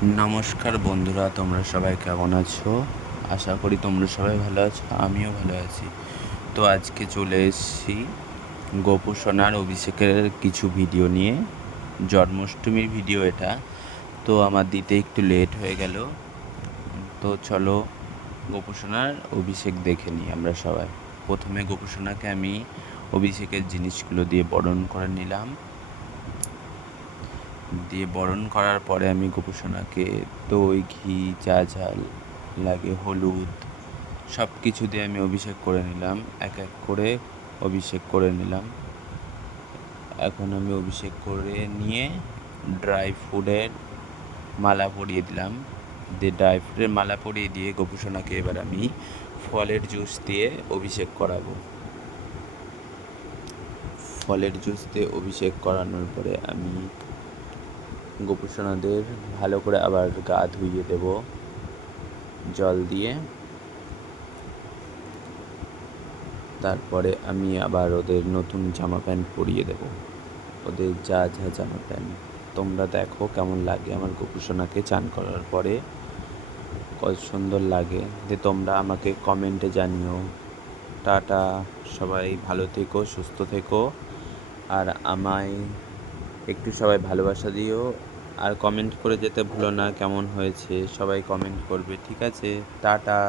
নমস্কার বন্ধুরা, তোমরা সবাই কেমন আছো? আশা করি তোমরা সবাই ভালো আছো, আমিও ভালো আছি। তো আজকে চলে এসেছি গোপু সোনার অভিষেকের কিছু ভিডিও নিয়ে। জন্মাষ্টমীর ভিডিও এটা, তো আমার দিতে একটু লেট হয়ে গেল। তো চলো গোপু সোনার অভিষেক দেখে নিই আমরা সবাই। প্রথমে গোপু সোনাকে আমি অভিষেকের জিনিসগুলো দিয়ে বরণ করে নিলাম। দিয়ে বরণ করার পরে আমি গোপু সোনাকে দই, ঘি, যা ঝাল লাগে, হলুদ, সব কিছু দিয়ে আমি অভিষেক করে নিলাম। এক এক করে অভিষেক করে নিলাম। এখন আমি অভিষেক করে নিয়ে ড্রাই ফ্রুটের মালা পরিয়ে দিলাম। দিয়ে ড্রাই ফ্রুটের মালা পরিয়ে দিয়ে গোপু সোনাকে এবার আমি ফলের জুস দিয়ে অভিষেক করাবো। ফলের জুস দিয়ে অভিষেক করানোর পরে আমি গোপু সোনাদের ভালো করে আবার গা ধুইয়ে দেব জল দিয়ে। তারপরে আমি আবার ওদের নতুন জামা প্যান্ট পরিয়ে দেব, ওদের যা যা জামা প্যান্ট। তোমরা দেখো কেমন লাগে আমার গোপু সোনাকে চান করার পরে, কত সুন্দর লাগে। যে তোমরা আমাকে কমেন্টে জানিও। টাটা, সবাই ভালো থেকো, সুস্থ থেকো, আর আমায় একটু সবাই ভালোবাসা দিও। আর কমেন্ট করে যেতে ভুলো না কেমন হয়েছে, সবাই কমেন্ট করবে, ঠিক আছে? টাটা।